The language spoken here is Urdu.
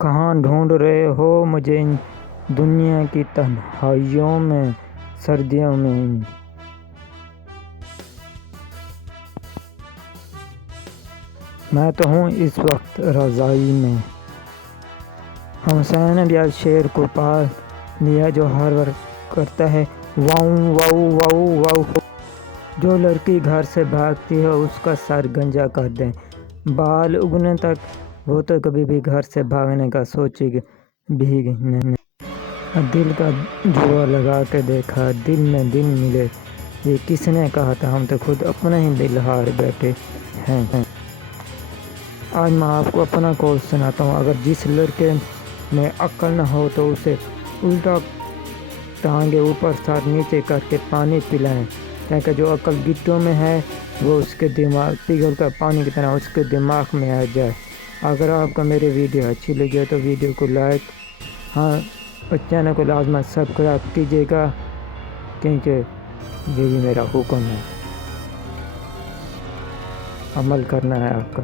کہاں ڈھونڈ رہے ہو مجھے ان دنیا کی تنہائیوں میں، سردیوں میں میں تو ہوں اس وقت رضائی میں۔ حسین نے بھی آج شیر کو پا لیا جو ہر وقت کرتا ہے واؤ واؤ واؤ واؤ۔ جو لڑکی گھر سے بھاگتی ہے اس کا سر گنجا کر دیں، بال اگنے تک وہ تو کبھی بھی گھر سے بھاگنے کا سوچی بھی نہیں۔ دل کا جوا لگا کے دیکھا، دل میں دل ملے، یہ کس نے کہا تھا، ہم تو خود اپنا ہی دل ہار بیٹھے ہیں۔ آج میں آپ کو اپنا قول سناتا ہوں۔ اگر جس لڑکے میں عقل نہ ہو تو اسے الٹا ٹانگیں اوپر سر نیچے کر کے پانی پلائیں، تاکہ جو عقل گٹوں میں ہے وہ اس کے دماغ پگھل کر پانی کی طرح اس کے دماغ میں آ جائے۔ اگر آپ کو میری ویڈیو اچھی لگی تو ویڈیو کو لائک اور چینل کو لازماً سبسکرائب کیجیے گا، کیونکہ یہی میرا حکم ہے، عمل کرنا ہے آپ کا۔